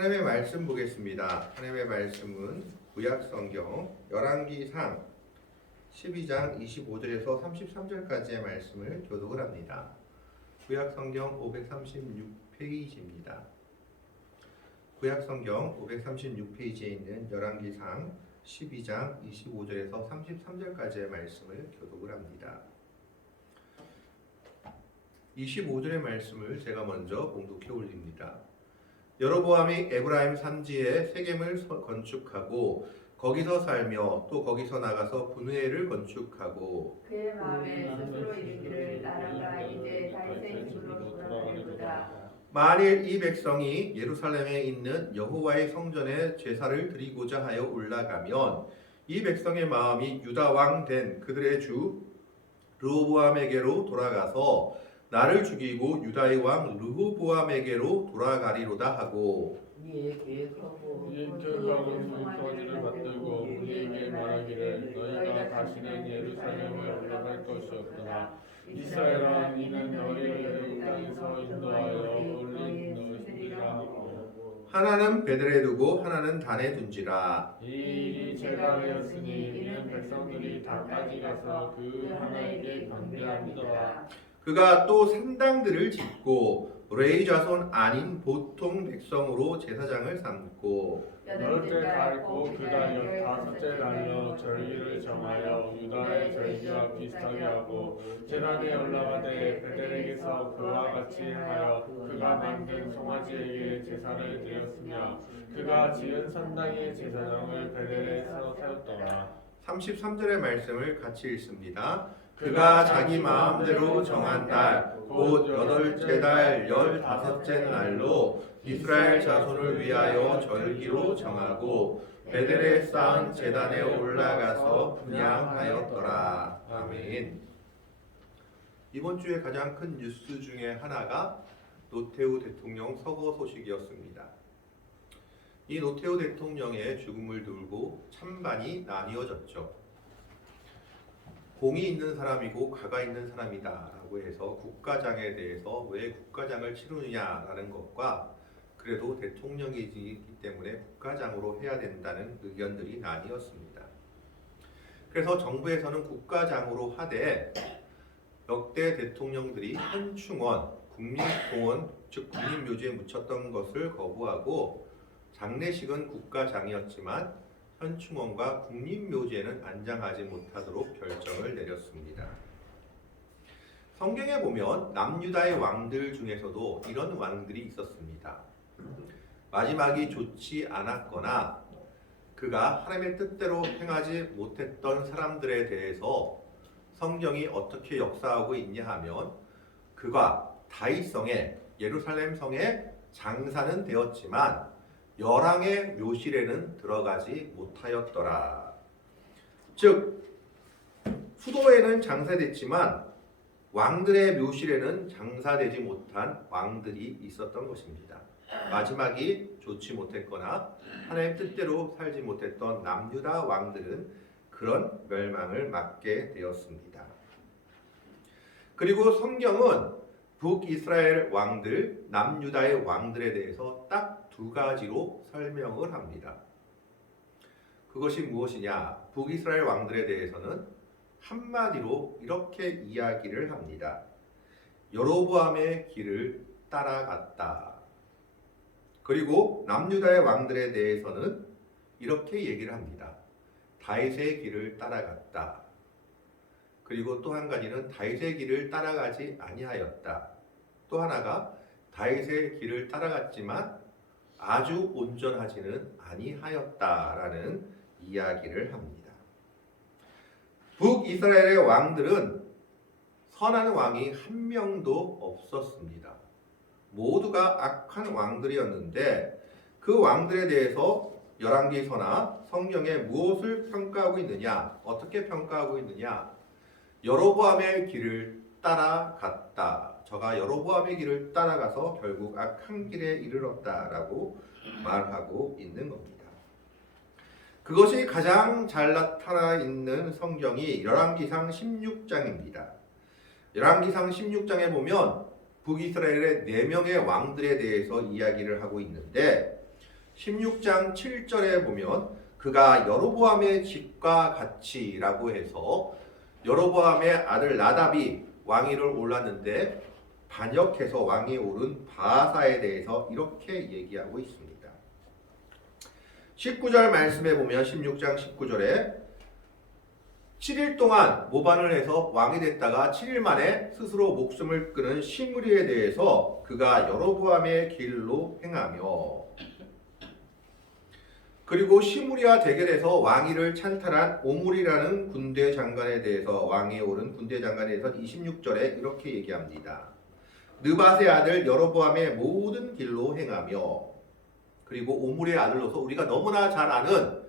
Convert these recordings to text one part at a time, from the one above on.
하나님의 말씀 보겠습니다. 하나님의 말씀은 구약 성경 열왕기상 12장 25절에서 33절까지의 말씀을 교독을 합니다. 구약 성경 536페이지입니다. 구약 성경 536페이지에 있는 열왕기상 12장 25절에서 33절까지의 말씀을 교독을 합니다. 25절의 말씀을 제가 먼저 봉독해 올립니다. 여로보암이 에브라임 산지에 세겜을 건축하고 거기서 살며 또 거기서 나가서 분회를 건축하고 그의 마음에 스스로 이르기를 나라가 이제 다윗의 집으로 돌아가리로다. 만일 이 백성이 예루살렘에 있는 여호와의 성전에 제사를 드리고자 하여 올라가면 이 백성의 마음이 유다 왕 된 그들의 주 르호보암에게로 돌아가서 나를 죽이고 유다의 왕 르호보암에게로 돌아가리로다 하고 이에 계획하고 소지를 받들고 우리에게 말하기를 너희가 다시는 예루살렘에 올라갈 것이 없더라. 이스라엘아 이는 너희를 이 땅에서 인도하여 올린 너희들이라 하고 하나는 베델에 두고 하나는 단에 둔지라. 이 일이 제가 하였으니 이는 백성들이 다까지 가서 그 하나에게 경배함이더라. 그가 또 산당들을 짓고 레위 자손 아닌 보통 백성으로 제사장을 삼고 열 때 닳고 그 달 15째 날로 절기를 정하여 유다의 절기와 비슷하게 하고 제단에 올라가되 베델에게서 그와 같이 하여 그가 만든 송아지에게 제사를 드렸으며 그가 지은 산당의 제사장을 베델에서 세웠더라. 33절의 말씀을 같이 읽습니다. 그가 자기 마음대로 정한 날 곧 8째 달 15째 날로 이스라엘 자손을 위하여 절기로 정하고 베델에 쌓은 제단에 올라가서 분향하였더라. 아멘. 이번 주에 가장 큰 뉴스 중에 하나가 노태우 대통령 서거 소식이었습니다. 이 노태우 대통령의 죽음을 두고 찬반이 나뉘어졌죠. 공이 있는 사람이고 가가 있는 사람이다 라고 해서 국가장에 대해서 왜 국가장을 치르느냐라는 것과 그래도 대통령이기 때문에 국가장으로 해야 된다는 의견들이 나뉘었습니다. 그래서 정부에서는 국가장으로 하되 역대 대통령들이 현충원, 국립공원, 즉 국립묘지에 묻혔던 것을 거부하고 장례식은 국가장이었지만 현충원과 국립묘지에는 안장하지 못하도록 결정을 내렸습니다. 성경에 보면 남유다의 왕들 중에서도 이런 왕들이 있었습니다. 마지막이 좋지 않았거나 그가 하나님의 뜻대로 행하지 못했던 사람들에 대해서 성경이 어떻게 역사하고 있냐 하면 그가 다윗성에 예루살렘 성에 장사는 되었지만 열왕의 묘실에는 들어가지 못하였더라. 즉 수도에는 장사됐지만 왕들의 묘실에는 장사되지 못한 왕들이 있었던 것입니다. 마지막이 좋지 못했거나 하나님의 뜻대로 살지 못했던 남유다 왕들은 그런 멸망을 맞게 되었습니다. 그리고 성경은 북이스라엘 왕들, 남유다의 왕들에 대해서 딱 두 가지로 설명을 합니다. 그것이 무엇이냐? 북이스라엘 왕들에 대해서는 한마디로 이렇게 이야기를 합니다. 여로보암의 길을 따라갔다. 그리고 남유다의 왕들에 대해서는 이렇게 얘기를 합니다. 다윗의 길을 따라갔다. 그리고 또 한 가지는 다윗의 길을 따라가지 아니하였다. 또 하나가 다윗의 길을 따라갔지만 아주 온전하지는 아니하였다라는 이야기를 합니다. 북이스라엘의 왕들은 선한 왕이 한 명도 없었습니다. 모두가 악한 왕들이었는데 그 왕들에 대해서 열왕기서나 성경에 무엇을 평가하고 있느냐? 어떻게 평가하고 있느냐? 여로보암의 길을 따라갔다. 저가 여로보암의 길을 따라가서 결국 악한 길에 이르렀다라고 말하고 있는 겁니다. 그것이 가장 잘 나타나 있는 성경이 열왕기상 16장입니다. 열왕기상 16장에 보면 북이스라엘의 4명의 왕들에 대해서 이야기를 하고 있는데 16장 7절에 보면 그가 여로보암의 집과 같이라고 해서 여로보암의 아들 나답이 왕위를 올랐는데 반역해서 왕위에 오른 바하사에 대해서 이렇게 얘기하고 있습니다. 19절 말씀에 보면 16장 19절에 7일 동안 모반을 해서 왕이 됐다가 7일 만에 스스로 목숨을 끊은 시므리에 대해서 그가 여로보암의 길로 행하며, 그리고 시므리와 대결해서 왕위를 찬탈한 오므리라는 군대 장관에 대해서 왕위에 오른 군대 장관에 대해서 26절에 이렇게 얘기합니다. 느밧의 아들 여로보암의 모든 길로 행하며, 그리고 오므리의 아들로서 우리가 너무나 잘 아는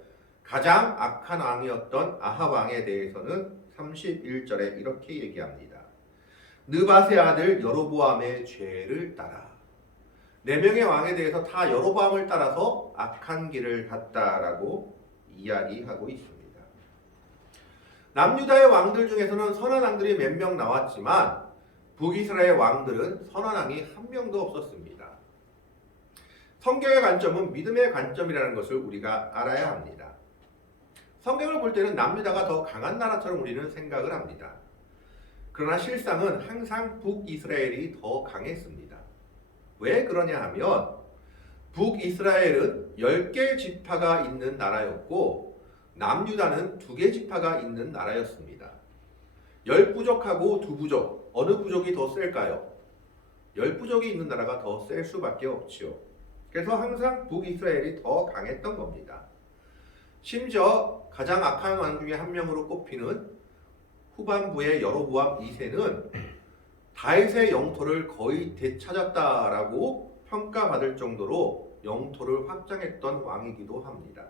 가장 악한 왕이었던 아합 왕에 대해서는 31절에 이렇게 얘기합니다. 느밧의 아들 여로보암의 죄를 따라. 4명의 왕에 대해서 다 여로보암을 따라서 악한 길을 갔다라고 이야기하고 있습니다. 남유다의 왕들 중에서는 선한 왕들이 몇 명 나왔지만 북이스라엘 왕들은 선한 왕이 한 명도 없었습니다. 성경의 관점은 믿음의 관점이라는 것을 우리가 알아야 합니다. 성경을 볼 때는 남유다가 더 강한 나라처럼 우리는 생각을 합니다. 그러나 실상은 항상 북이스라엘이 더 강했습니다. 왜 그러냐 하면 북이스라엘은 10개의 지파가 있는 나라였고 남유다는 2개 지파가 있는 나라였습니다. 10부족하고 2부족, 어느 부족이 더 셀까요? 10부족이 있는 나라가 더 셀 수밖에 없지요. 그래서 항상 북이스라엘이 더 강했던 겁니다. 심지어 가장 악한 왕 중에 한 명으로 꼽히는 후반부의 여로보암 2세는 다윗의 영토를 거의 되찾았다라고 평가받을 정도로 영토를 확장했던 왕이기도 합니다.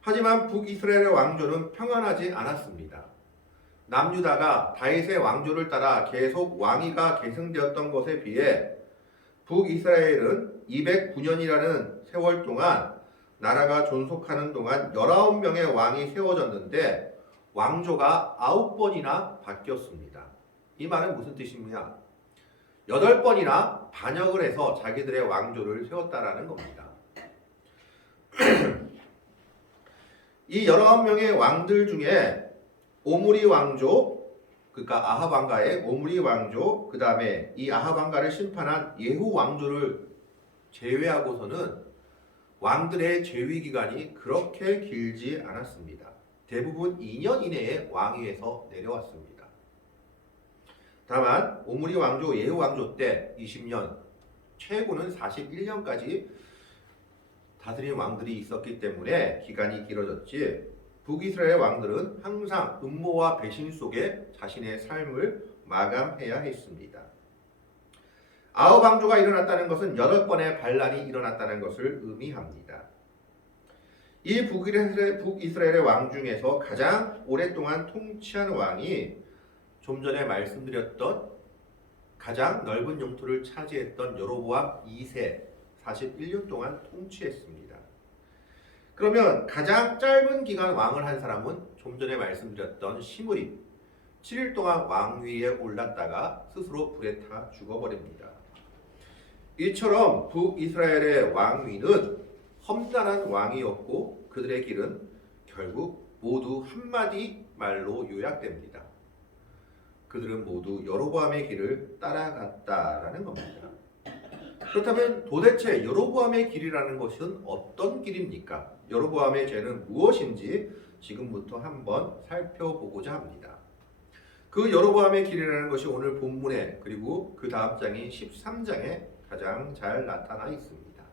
하지만 북이스라엘의 왕조는 평안하지 않았습니다. 남유다가 다윗의 왕조를 따라 계속 왕위가 계승되었던 것에 비해 북이스라엘은 209년이라는 세월 동안 나라가 존속하는 동안 19명의 왕이 세워졌는데 왕조가 9번이나 바뀌었습니다. 이 말은 무슨 뜻이냐? 8번이나 반역을 해서 자기들의 왕조를 세웠다라는 겁니다. 이 19명의 왕들 중에 오므리 왕조, 그러니까 아합 왕가의 오므리 왕조, 그 다음에 이 아합 왕가를 심판한 예후 왕조를 제외하고서는 왕들의 재위 기간이 그렇게 길지 않았습니다. 대부분 2년 이내에 왕위에서 내려왔습니다. 다만 오므리 왕조, 예후 왕조 때 20년, 최고는 41년까지 다스린 왕들이 있었기 때문에 기간이 길어졌지, 북이스라엘 왕들은 항상 음모와 배신 속에 자신의 삶을 마감해야 했습니다. 아합 왕조가 일어났다는 것은 8번의 반란이 일어났다는 것을 의미합니다. 이 북이스라엘의 왕 중에서 가장 오랫동안 통치한 왕이 좀 전에 말씀드렸던 가장 넓은 영토를 차지했던 여로보암 2세 41년 동안 통치했습니다. 그러면 가장 짧은 기간 왕을 한 사람은 좀 전에 말씀드렸던 시므리, 7일 동안 왕위에 올랐다가 스스로 불에 타 죽어버립니다. 이처럼 북이스라엘의 왕위는 험난한 왕이었고 그들의 길은 결국 모두 한마디 말로 요약됩니다. 그들은 모두 여로보암의 길을 따라갔다라는 겁니다. 그렇다면 도대체 여로보암의 길이라는 것은 어떤 길입니까? 여로보암의 죄는 무엇인지 지금부터 한번 살펴보고자 합니다. 그 여로보암의 길이라는 것이 오늘 본문에 그리고 그 다음 장인 13장에 가장 잘 나타나 있습니다.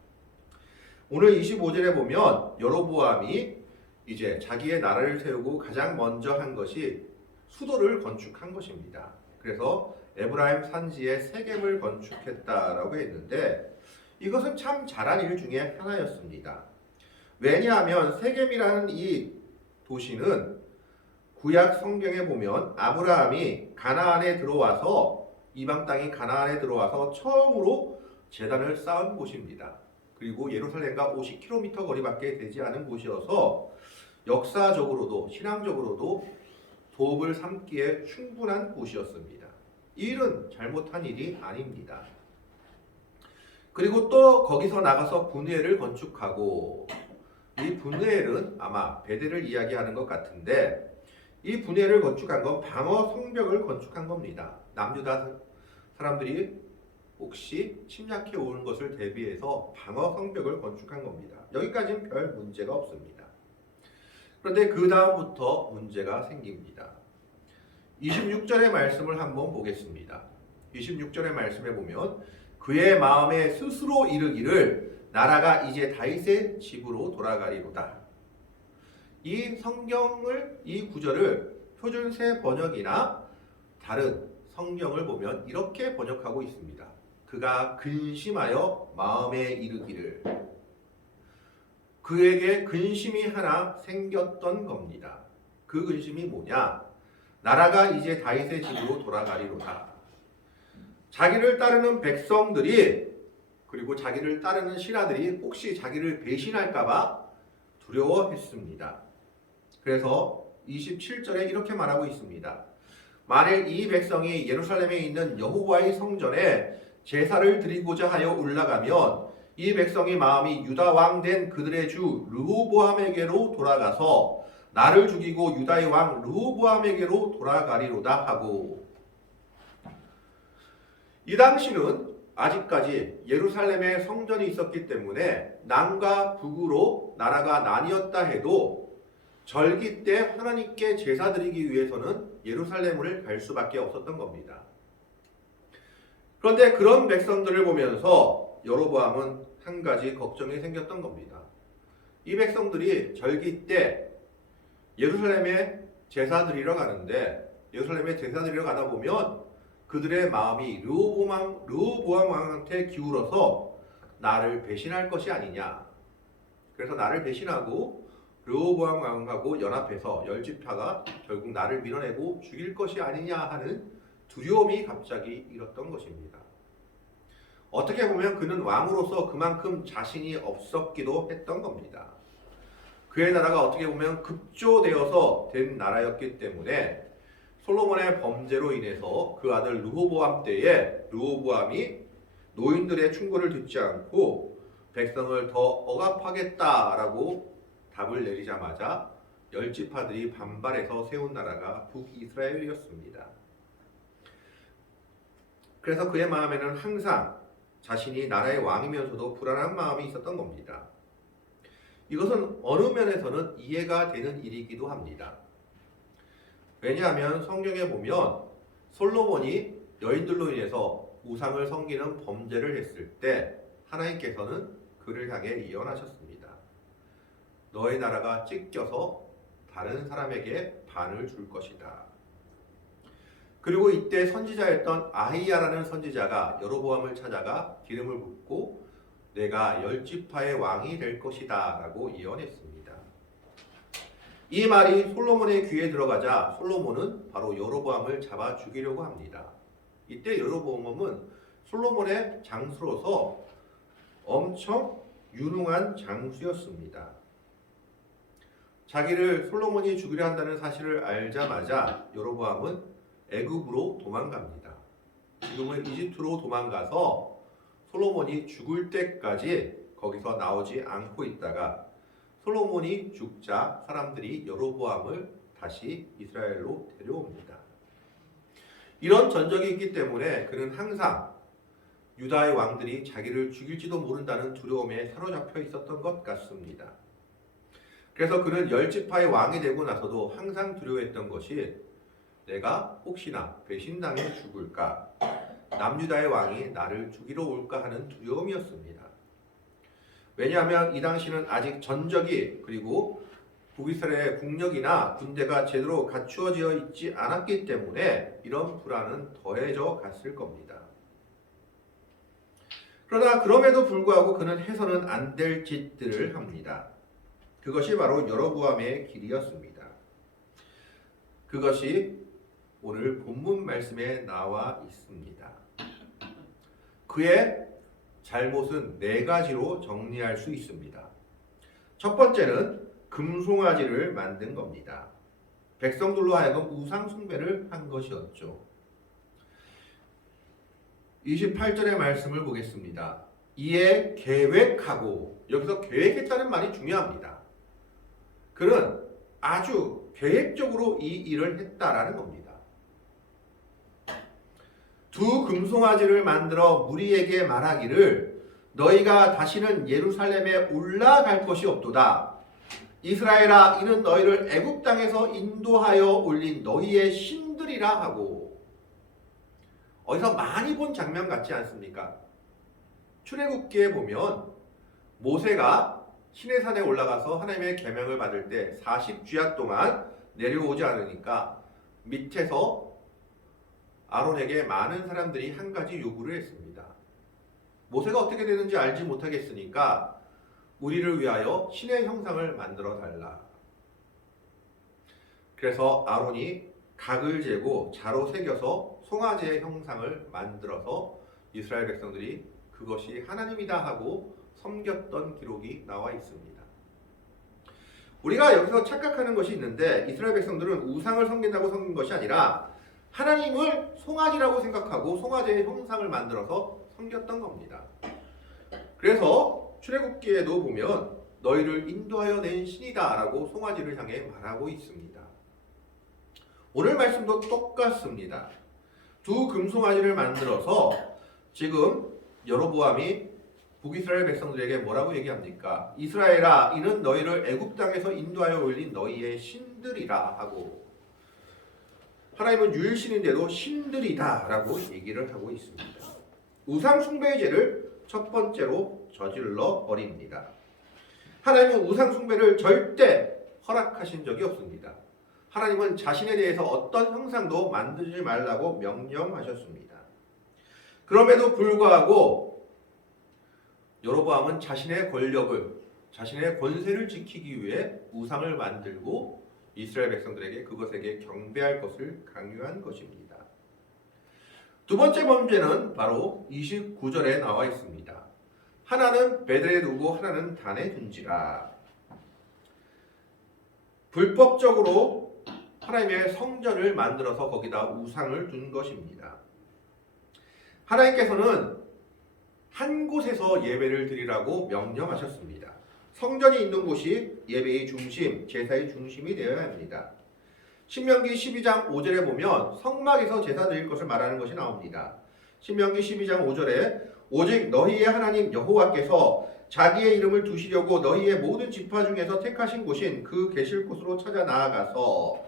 오늘 25절에 보면 여로보암이 이제 자기의 나라를 세우고 가장 먼저 한 것이 수도를 건축한 것입니다. 그래서 에브라임 산지에 세겜을 건축했다라고 했는데 이것은 참 잘한 일 중에 하나였습니다. 왜냐하면 세겜이라는 이 도시는 구약 성경에 보면 아브라함이 가나안에 들어와서 이방 땅인 가나안에 들어와서 처음으로 제단을 쌓은 곳입니다. 그리고 예루살렘과 50km 거리밖에 되지 않은 곳이어서 역사적으로도 신앙적으로도 도읍을 삼기에 충분한 곳이었습니다. 이 일은 잘못한 일이 아닙니다. 그리고 또 거기서 나가서 분회를 건축하고, 이 분회는 아마 베델을 이야기하는 것 같은데, 이 분회를 건축한 건 방어 성벽을 건축한 겁니다. 남유다 사람들이 혹시 침략해 오는 것을 대비해서 방어 성벽을 건축한 겁니다. 여기까지는 별 문제가 없습니다. 그런데 그 다음부터 문제가 생깁니다. 26절의 말씀을 한번 보겠습니다. 26절의 말씀에 보면 그의 마음에 스스로 이르기를 나라가 이제 다윗의 집으로 돌아가리로다. 이 성경을, 이 구절을 표준세 번역이나 다른 성경을 보면 이렇게 번역하고 있습니다. 그가 근심하여 마음에 이르기를. 그에게 근심이 하나 생겼던 겁니다. 그 근심이 뭐냐? 나라가 이제 다윗의 집으로 돌아가리로다. 자기를 따르는 백성들이, 그리고 자기를 따르는 신하들이 혹시 자기를 배신할까봐 두려워했습니다. 그래서 27절에 이렇게 말하고 있습니다. 만일 이 백성이 예루살렘에 있는 여호와의 성전에 제사를 드리고자 하여 올라가면 이 백성의 마음이 유다 왕 된 그들의 주 르호보암에게로 돌아가서 나를 죽이고 유다의 왕 르호보암에게로 돌아가리로다 하고, 이 당시는 아직까지 예루살렘에 성전이 있었기 때문에 남과 북으로 나라가 나뉘었다 해도 절기 때 하나님께 제사 드리기 위해서는 예루살렘을 갈 수밖에 없었던 겁니다. 그런데 그런 백성들을 보면서 여로보암은 한 가지 걱정이 생겼던 겁니다. 이 백성들이 절기 때 예루살렘에 제사 드리러 가는데, 예루살렘에 제사 드리러 가다 보면 그들의 마음이 르호보암 왕한테 기울어서 나를 배신할 것이 아니냐. 그래서 나를 배신하고 르호보암 왕하고 연합해서 열지파가 결국 나를 밀어내고 죽일 것이 아니냐 하는 두려움이 갑자기 일었던 것입니다. 어떻게 보면 그는 왕으로서 그만큼 자신이 없었기도 했던 겁니다. 그의 나라가 어떻게 보면 급조되어서 된 나라였기 때문에 솔로몬의 범죄로 인해서 그 아들 르호보암 때에 르호보암이 노인들의 충고를 듣지 않고 백성을 더 억압하겠다라고 답을 내리자마자 열지파들이 반발해서 세운 나라가 북이스라엘이었습니다. 그래서 그의 마음에는 항상 자신이 나라의 왕이면서도 불안한 마음이 있었던 겁니다. 이것은 어느 면에서는 이해가 되는 일이기도 합니다. 왜냐하면 성경에 보면 솔로몬이 여인들로 인해서 우상을 섬기는 범죄를 했을 때 하나님께서는 그를 향해 예언하셨습니다. 너의 나라가 찢겨서 다른 사람에게 반을 줄 것이다. 그리고 이때 선지자였던 아히야라는 선지자가 여로보암을 찾아가 기름을 붓고 내가 열지파의 왕이 될 것이다 라고 예언했습니다. 이 말이 솔로몬의 귀에 들어가자 솔로몬은 바로 여로보암을 잡아 죽이려고 합니다. 이때 여로보암은 솔로몬의 장수로서 엄청 유능한 장수였습니다. 자기를 솔로몬이 죽이려 한다는 사실을 알자마자 여로보암은 애굽으로 도망갑니다. 지금은 이집트로 도망가서 솔로몬이 죽을 때까지 거기서 나오지 않고 있다가 솔로몬이 죽자 사람들이 여로보암을 다시 이스라엘로 데려옵니다. 이런 전적이 있기 때문에 그는 항상 유다의 왕들이 자기를 죽일지도 모른다는 두려움에 사로잡혀 있었던 것 같습니다. 그래서 그는 열지파의 왕이 되고 나서도 항상 두려워했던 것이 내가 혹시나 배신당해 죽을까, 남유다의 왕이 나를 죽이러 올까 하는 두려움이었습니다. 왜냐하면 이 당시는 아직 전적이 그리고 북이스라엘의 국력이나 군대가 제대로 갖추어져 있지 않았기 때문에 이런 불안은 더해져 갔을 겁니다. 그러나 그럼에도 불구하고 그는 해서는 안 될 짓들을 합니다. 그것이 바로 여로보암의 길이었습니다. 그것이 오늘 본문 말씀에 나와 있습니다. 그의 잘못은 네 가지로 정리할 수 있습니다. 첫 번째는 금송아지를 만든 겁니다. 백성들로 하여금 우상 숭배를 한 것이었죠. 28절의 말씀을 보겠습니다. 이에 계획하고, 여기서 계획했다는 말이 중요합니다. 그는 아주 계획적으로 이 일을 했다라는 겁니다. 두 금송아지를 만들어 무리에게 말하기를 너희가 다시는 예루살렘에 올라갈 것이 없도다. 이스라엘아, 이는 너희를 애굽 땅에서 인도하여 올린 너희의 신들이라 하고. 어디서 많이 본 장면 같지 않습니까? 출애굽기에 보면 모세가 시내산에 올라가서 하나님의 계명을 받을 때 40주야 동안 내려오지 않으니까 밑에서 아론에게 많은 사람들이 한 가지 요구를 했습니다. 모세가 어떻게 되는지 알지 못하겠으니까 우리를 위하여 신의 형상을 만들어 달라. 그래서 아론이 각을 재고 자로 새겨서 송아지의 형상을 만들어서 이스라엘 백성들이 그것이 하나님이다 하고 섬겼던 기록이 나와 있습니다. 우리가 여기서 착각하는 것이 있는데, 이스라엘 백성들은 우상을 섬긴다고 섬긴 것이 아니라 하나님을 송아지라고 생각하고 송아지의 형상을 만들어서 섬겼던 겁니다. 그래서 출애굽기에도 보면 너희를 인도하여 낸 신이다 라고 송아지를 향해 말하고 있습니다. 오늘 말씀도 똑같습니다. 두 금송아지를 만들어서 지금 여로보암이 북이스라엘 백성들에게 뭐라고 얘기합니까? 이스라엘아, 이는 너희를 애굽 땅에서 인도하여 올린 너희의 신들이라 하고, 하나님은 유일신인데도 신들이다 라고 얘기를 하고 있습니다. 우상 숭배의 죄를 첫 번째로 저질러 버립니다. 하나님은 우상 숭배를 절대 허락하신 적이 없습니다. 하나님은 자신에 대해서 어떤 형상도 만들지 말라고 명령하셨습니다. 그럼에도 불구하고 여로보암은 자신의 권력을, 자신의 권세를 지키기 위해 우상을 만들고 이스라엘 백성들에게 그것에게 경배할 것을 강요한 것입니다. 두 번째 범죄는 바로 29절에 나와 있습니다. 하나는 베델에 두고 하나는 단에 둔지라. 불법적으로 하나님의 성전을 만들어서 거기다 우상을 둔 것입니다. 하나님께서는 한 곳에서 예배를 드리라고 명령하셨습니다. 성전이 있는 곳이 예배의 중심, 제사의 중심이 되어야 합니다. 신명기 12장 5절에 보면 성막에서 제사 드릴 것을 말하는 것이 나옵니다. 신명기 12장 5절에 오직 너희의 하나님 여호와께서 자기의 이름을 두시려고 너희의 모든 지파 중에서 택하신 곳인 그 계실 곳으로 찾아 나아가서,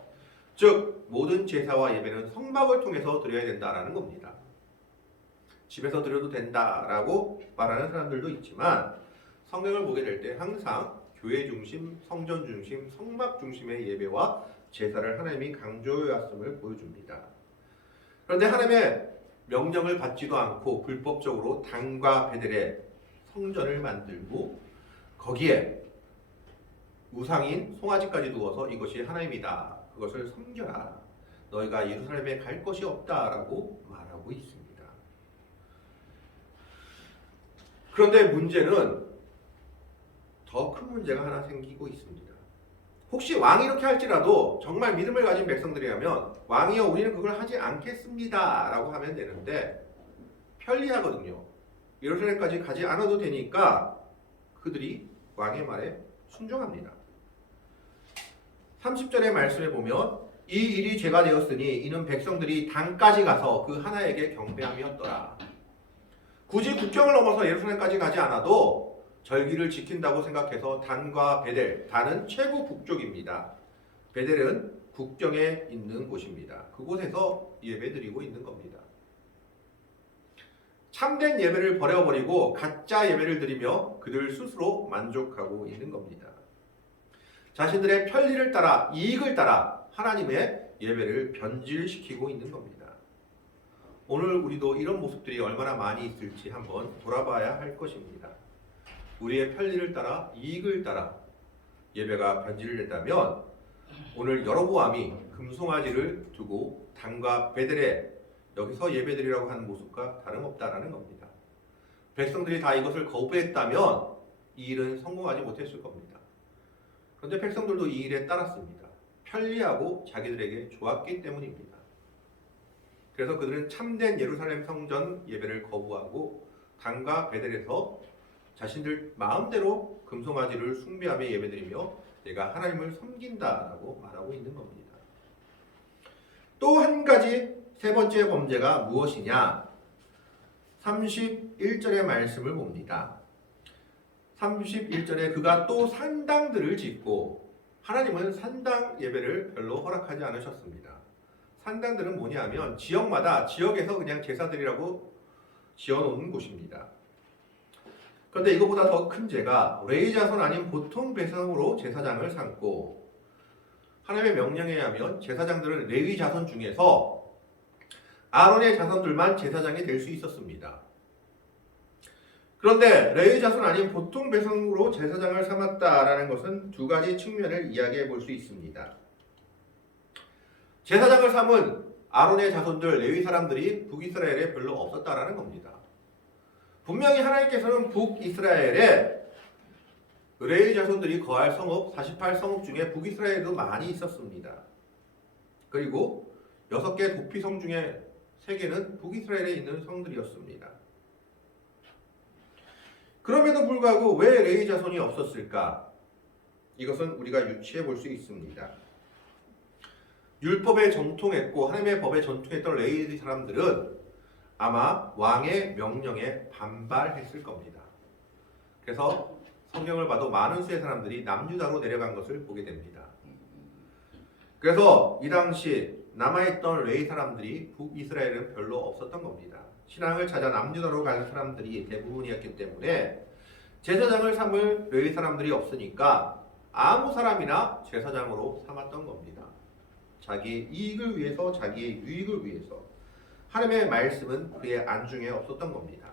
즉 모든 제사와 예배는 성막을 통해서 드려야 된다라는 겁니다. 집에서 드려도 된다라고 말하는 사람들도 있지만 성경을 보게 될 때 항상 교회 중심, 성전 중심, 성막 중심의 예배와 제사를 하나님이 강조해 왔음을 보여줍니다. 그런데 하나님의 명령을 받지도 않고 불법적으로 단과 베델에 성전을 만들고 거기에 우상인 송아지까지 두어서 이것이 하나님이다, 그것을 섬겨라, 너희가 예루살렘에 갈 것이 없다라고 말하고 있습니다. 그런데 문제는 더 큰 문제가 하나 생기고 있습니다. 혹시 왕이 이렇게 할지라도 정말 믿음을 가진 백성들이라면 왕이여 우리는 그걸 하지 않겠습니다 라고 하면 되는데 편리하거든요. 예루살렘까지 가지 않아도 되니까 그들이 왕의 말에 순종합니다. 30절의 말씀에 보면 이 일이 죄가 되었으니 이는 백성들이 단까지 가서 그 하나에게 경배함이었더라. 굳이 국경을 넘어서 예루살렘까지 가지 않아도 절기를 지킨다고 생각해서 단과 베델, 단은 최고 북쪽입니다. 베델은 국경에 있는 곳입니다. 그곳에서 예배드리고 있는 겁니다. 참된 예배를 버려버리고 가짜 예배를 드리며 그들 스스로 만족하고 있는 겁니다. 자신들의 편리를 따라, 이익을 따라 하나님의 예배를 변질시키고 있는 겁니다. 오늘 우리도 이런 모습들이 얼마나 많이 있을지 한번 돌아봐야 할 것입니다. 우리의 편리를 따라, 이익을 따라 예배가 변질됐다면 오늘 여로보암이 금송아지를 두고 단과 베델에 여기서 예배드리라고 하는 모습과 다름없다라는 겁니다. 백성들이 다 이것을 거부했다면 이 일은 성공하지 못했을 겁니다. 그런데 백성들도 이 일에 따랐습니다. 편리하고 자기들에게 좋았기 때문입니다. 그래서 그들은 참된 예루살렘 성전 예배를 거부하고 단과 베델에서 자신들 마음대로 금송아지를 숭배하며 예배드리며 내가 하나님을 섬긴다라고 말하고 있는 겁니다. 또 한 가지 세 번째 범죄가 무엇이냐? 31절의 말씀을 봅니다. 31절에 그가 또 산당들을 짓고, 하나님은 산당 예배를 별로 허락하지 않으셨습니다. 산당들은 뭐냐면 지역마다 지역에서 그냥 제사드리라고 지어놓은 곳입니다. 그런데 이거보다 더 큰 죄가 레위 자손 아닌 보통 백성으로 제사장을 삼고, 하나님의 명령에 의하면 제사장들은 레위 자손 중에서 아론의 자손들만 제사장이 될 수 있었습니다. 그런데 레위 자손 아닌 보통 백성으로 제사장을 삼았다라는 것은 두 가지 측면을 이야기해 볼 수 있습니다. 제사장을 삼은 아론의 자손들 레위 사람들이 북이스라엘에 별로 없었다라는 겁니다. 분명히 하나님께서는 북이스라엘에 레위 자손들이 거할 성읍 48성읍 중에 북이스라엘에도 많이 있었습니다. 그리고 6개 도피성 중에 3개는 북이스라엘에 있는 성들이었습니다. 그럼에도 불구하고 왜 레위 자손이 없었을까? 이것은 우리가 유추해 볼 수 있습니다. 율법에 정통했고 하나님의 법에 전통했던 레위 사람들은 아마 왕의 명령에 반발했을 겁니다. 그래서 성경을 봐도 많은 수의 사람들이 남유다로 내려간 것을 보게 됩니다. 그래서 이 당시 남아있던 레위 사람들이 북이스라엘은 별로 없었던 겁니다. 신앙을 찾아 남유다로 가는 사람들이 대부분이었기 때문에 제사장을 삼을 레위 사람들이 없으니까 아무 사람이나 제사장으로 삼았던 겁니다. 자기의 이익을 위해서, 자기의 유익을 위해서. 하나님의 말씀은 그의 안중에 없었던 겁니다.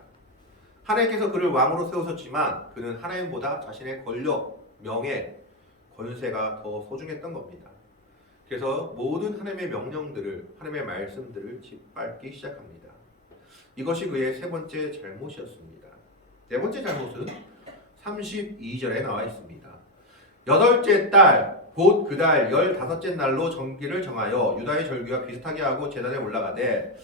하나님께서 그를 왕으로 세우셨지만 그는 하나님보다 자신의 권력, 명예, 권세가 더 소중했던 겁니다. 그래서 모든 하나님의 명령들을, 하나님의 말씀들을 짓밟기 시작합니다. 이것이 그의 세 번째 잘못이었습니다. 네 번째 잘못은 32절에 나와 있습니다. 8째 달 곧 그 달 15째 날로 정기를 정하여 유다의 절기와 비슷하게 하고 제단에 올라가되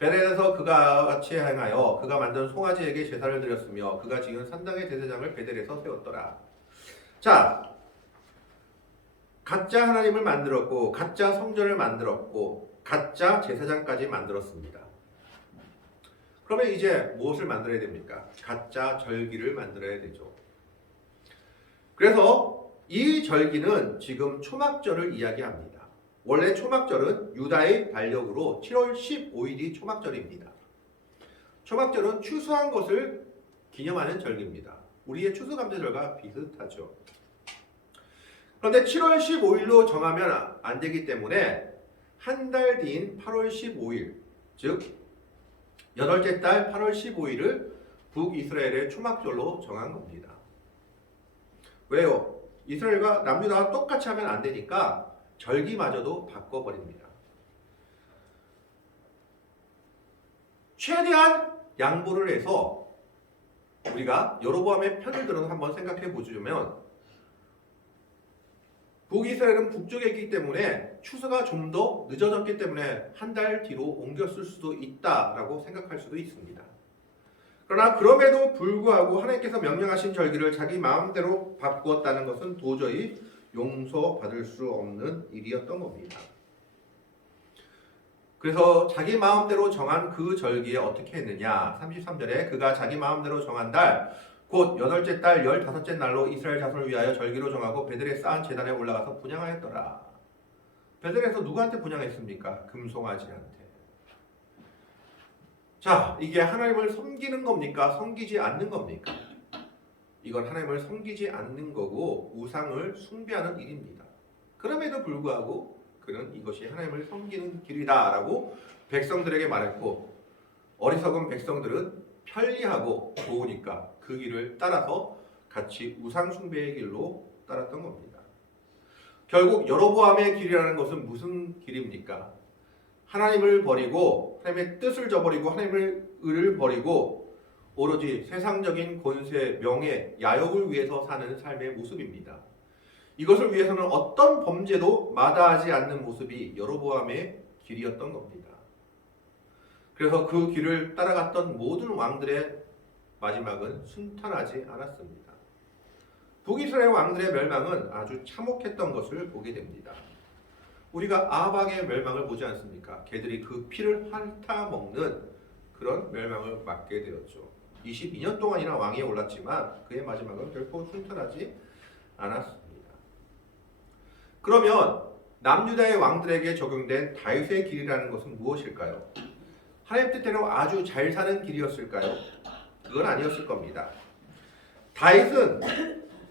베델에서 그가 같이 행하여 그가 만든 송아지에게 제사를 드렸으며 그가 지은 산당의 제사장을 베델에서 세웠더라. 자, 가짜 하나님을 만들었고 가짜 성전을 만들었고 가짜 제사장까지 만들었습니다. 그러면 이제 무엇을 만들어야 됩니까? 가짜 절기를 만들어야 되죠. 그래서 이 절기는 지금 초막절을 이야기합니다. 원래 초막절은 유다의 달력으로 7월 15일이 초막절입니다. 초막절은 추수한 것을 기념하는 절기입니다. 우리의 추수감사절과 비슷하죠. 그런데 7월 15일로 정하면 안 되기 때문에 한 달 뒤인 8월 15일, 즉 8째 달 8월 15일을 북이스라엘의 초막절로 정한 겁니다. 왜요? 이스라엘과 남유다가 똑같이 하면 안 되니까 절기마저도 바꿔버립니다. 최대한 양보를 해서 우리가 여로보암의 편을 들어서 한번 생각해 보자면 북이스라엘은 북쪽에 있기 때문에 추수가 좀 더 늦어졌기 때문에 한 달 뒤로 옮겼을 수도 있다라고 생각할 수도 있습니다. 그러나 그럼에도 불구하고 하나님께서 명령하신 절기를 자기 마음대로 바꾸었다는 것은 도저히 용서받을 수 없는 일이었던 겁니다. 그래서 자기 마음대로 정한 그 절기에 어떻게 했느냐? 33절에 그가 자기 마음대로 정한 달 곧 8째 달 15째 날로 이스라엘 자손을 위하여 절기로 정하고 베델에 쌓은 제단에 올라가서 분향하였더라. 베델에서 누구한테 분향했습니까? 금송아지한테. 자, 이게 하나님을 섬기는 겁니까? 섬기지 않는 겁니까? 이건 하나님을 섬기지 않는 거고 우상을 숭배하는 일입니다. 그럼에도 불구하고 그는 이것이 하나님을 섬기는 길이다라고 백성들에게 말했고, 어리석은 백성들은 편리하고 좋으니까 그 길을 따라서 같이 우상 숭배의 길로 따랐던 겁니다. 결국 여로보암의 길이라는 것은 무슨 길입니까? 하나님을 버리고 하나님의 뜻을 저버리고 하나님의 의를 버리고 오로지 세상적인 권세, 명예, 야욕을 위해서 사는 삶의 모습입니다. 이것을 위해서는 어떤 범죄도 마다하지 않는 모습이 여로보암의 길이었던 겁니다. 그래서 그 길을 따라갔던 모든 왕들의 마지막은 순탄하지 않았습니다. 북이스라엘 왕들의 멸망은 아주 참혹했던 것을 보게 됩니다. 우리가 아합의 멸망을 보지 않습니까? 걔들이 그 피를 핥아 먹는 그런 멸망을 맞게 되었죠. 22년 동안이나 왕위에 올랐지만 그의 마지막은 결코 순탄하지 않았습니다. 그러면 남유다의 왕들에게 적용된 다윗의 길이라는 것은 무엇일까요? 하나님 뜻대로 아주 잘 사는 길이었을까요? 그건 아니었을 겁니다. 다윗은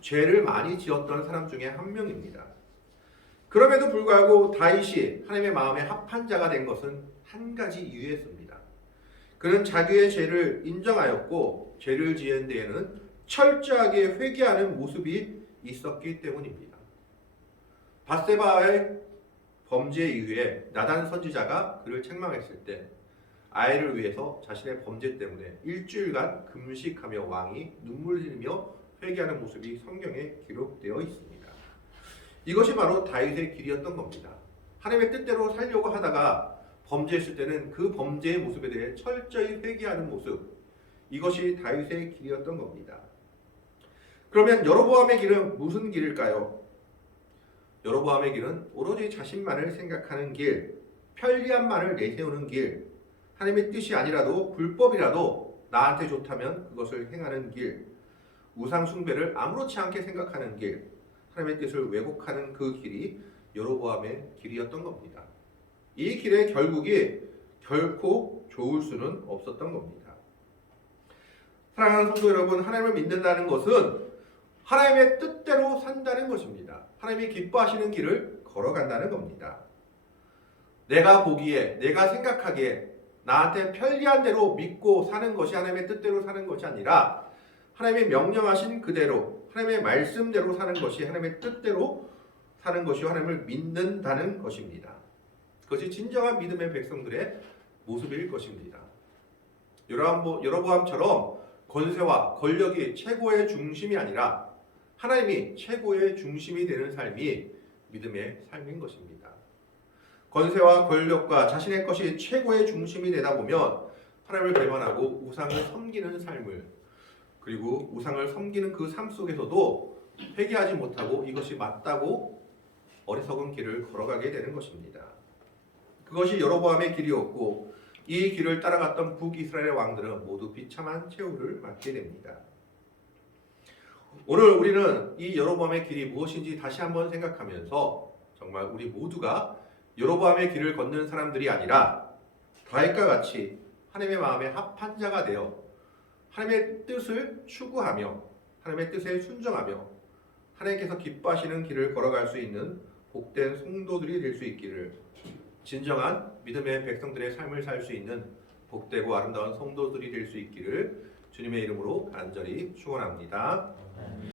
죄를 많이 지었던 사람 중에 한 명입니다. 그럼에도 불구하고 다윗이 하나님의 마음에 합한 자가 된 것은 한 가지 이유였습니다. 그는 자기의 죄를 인정하였고 죄를 지은 데에는 철저하게 회개하는 모습이 있었기 때문입니다. 밧세바의 범죄 이후에 나단 선지자가 그를 책망했을 때 아이를 위해서 자신의 범죄 때문에 일주일간 금식하며 왕이 눈물 흘리며 회개하는 모습이 성경에 기록되어 있습니다. 이것이 바로 다윗의 길이었던 겁니다. 하나님의 뜻대로 살려고 하다가 범죄했을 때는 그 범죄의 모습에 대해 철저히 회개하는 모습, 이것이 다윗의 길이었던 겁니다. 그러면 여로보암의 길은 무슨 길일까요? 여로보암의 길은 오로지 자신만을 생각하는 길, 편리함만을 내세우는 길, 하나님의 뜻이 아니라도 불법이라도 나한테 좋다면 그것을 행하는 길, 우상 숭배를 아무렇지 않게 생각하는 길, 하나님의 뜻을 왜곡하는 그 길이 여로보암의 길이었던 겁니다. 이 길의 결국이 결코 좋을 수는 없었던 겁니다. 사랑하는 성도 여러분, 하나님을 믿는다는 것은 하나님의 뜻대로 산다는 것입니다. 하나님이 기뻐하시는 길을 걸어간다는 겁니다. 내가 보기에, 내가 생각하기에 나한테 편리한 대로 믿고 사는 것이 하나님의 뜻대로 사는 것이 아니라 하나님의 명령하신 그대로, 하나님의 말씀대로 사는 것이 하나님의 뜻대로 사는 것이 하나님을 믿는다는 것입니다. 그것이 진정한 믿음의 백성들의 모습일 것입니다. 여로보암처럼 권세와 권력이 최고의 중심이 아니라 하나님이 최고의 중심이 되는 삶이 믿음의 삶인 것입니다. 권세와 권력과 자신의 것이 최고의 중심이 되다 보면 하나님을 배반하고 우상을 섬기는 삶을, 그리고 우상을 섬기는 그 삶 속에서도 회개하지 못하고 이것이 맞다고 어리석은 길을 걸어가게 되는 것입니다. 그것이 여로보암의 길이었고 이 길을 따라갔던 북이스라엘 왕들은 모두 비참한 최후를 맞게 됩니다. 오늘 우리는 이 여로보암의 길이 무엇인지 다시 한번 생각하면서 정말 우리 모두가 여로보암의 길을 걷는 사람들이 아니라 다윗과 같이 하나님의 마음에 합한 자가 되어 하나님의 뜻을 추구하며 하나님의 뜻에 순종하며 하나님께서 기뻐하시는 길을 걸어갈 수 있는 복된 성도들이 될 수 있기를, 진정한 믿음의 백성들의 삶을 살 수 있는 복되고 아름다운 성도들이 될 수 있기를 주님의 이름으로 간절히 축원합니다.